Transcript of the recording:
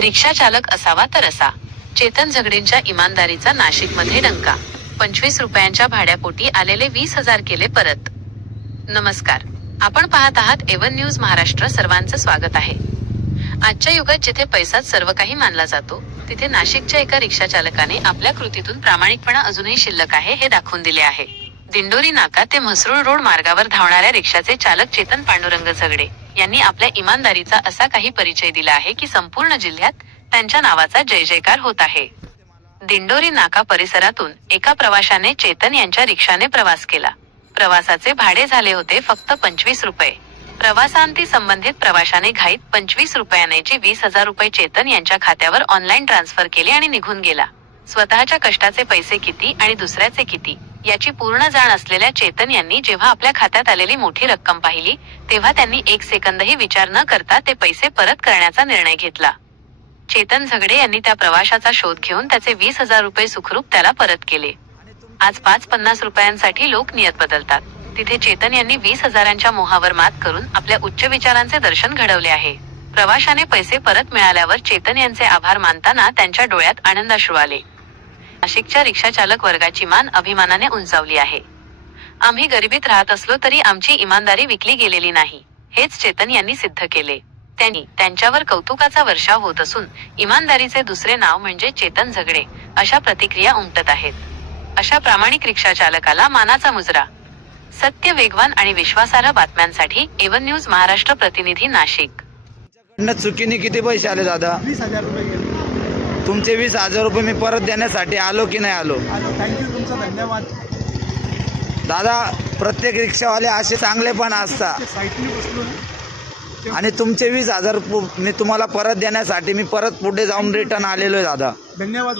रिक्षा चालक असावा तर असा. चेतन झगडेंच्या इमानदारीचा नाशिकमध्ये डंका. 25 रुपयांच्या भाड्यापोटी आलेले 20,000 केले परत. नमस्कार, आपण पाहत आहात एवन न्यूज महाराष्ट्र. सर्वांचं स्वागत आहे. आजच्या युगात जिथे पैसाच सर्व काही मानला जातो, तिथे नाशिकच्या एका रिक्षा चालकाने आपल्या कृतीतून प्रामाणिकपणा अजूनही शिल्लक आहे हे दाखवून दिले आहे. दिंडोरी नाका ते म्हसरूळ रोड मार्गावर धावणाऱ्या रिक्षाचे चालक चेतन पांडुरंग झगडे यांनी आपल्या इमानदारीचा असा काही परिचय दिला आहे की संपूर्ण जिल्ह्यात त्यांच्या नावाचा जय जयकार होत आहे. दिंडोरी नाका परिसरातून एका प्रवाशाने चेतन यांच्या रिक्षाने प्रवास केला. प्रवासाचे भाडे झाले होते फक्त 25 रुपये. प्रवासांती संबंधित प्रवाशाने घाईत 25 रुपयांऐवजी 20,000 रुपये चेतन यांच्या खात्यावर ऑनलाईन ट्रान्सफर केले आणि निघून गेला. स्वतःच्या कष्टाचे पैसे किती आणि दुसऱ्याचे किती याची पूर्ण जाण असलेल्या चेतन यांनी जेव्हा आपल्या खात्यात आलेली मोठी रक्कम पाहिली, तेव्हा त्यांनी एक सेकंदही विचार न करता ते पैसे परत करण्याचा निर्णय घेतला. चेतन झगडे यांनी त्या प्रवाशाचा शोध घेऊन त्याचे 20,000 रुपये सुखरूप त्याला परत केले. आज 5-50 रुपयांसाठी लोक नियत बदलतात, तिथे चेतन यांनी 20,000च्या मोहावर मात करून आपल्या उच्च विचारांचे दर्शन घडवले आहे. प्रवाशाने पैसे परत मिळाल्यावर चेतन यांचे आभार मानताना त्यांच्या डोळ्यात आनंदाश्रू आले. नाशिकच्या रिक्षा चालक वर्गाची मान अभिमानाने उंचावली आहे. आम्ही गरिबीत राहत असलो तरी आमची इमानदारी विकली गेलेली नाही, हेच चेतन यांनी सिद्ध केले. त्यांच्यावर कौतुकाचा वर्षाव होत असून इमानदारीचे दुसरे नाव म्हणजे चेतन झगडे अशा प्रतिक्रिया उमटत आहेत. अशा प्रामाणिक रिक्षा चालकाला मानाचा मुजरा. सत्य, वेगवान आणि विश्वासार्ह बातम्यांसाठी एवन न्यूज महाराष्ट्र प्रतिनिधी नाशिक. चुकीने किती पैसे आले दादा? 20,000 रुपये गेले. तुमचे 20,000 रुपये मी परत देण्यासाठी आलो की नाही आलो? थँक्यू, तुमचा धन्यवाद. दादा, प्रत्येक रिक्षावाले असे चांगले पण असतात साईटने बसलो ना, आणि तुमचे 20,000 मी तुम्हाला परत देण्यासाठी मी परत पुढे जाऊन रिटर्न आलेलो आहे दादा. धन्यवाद.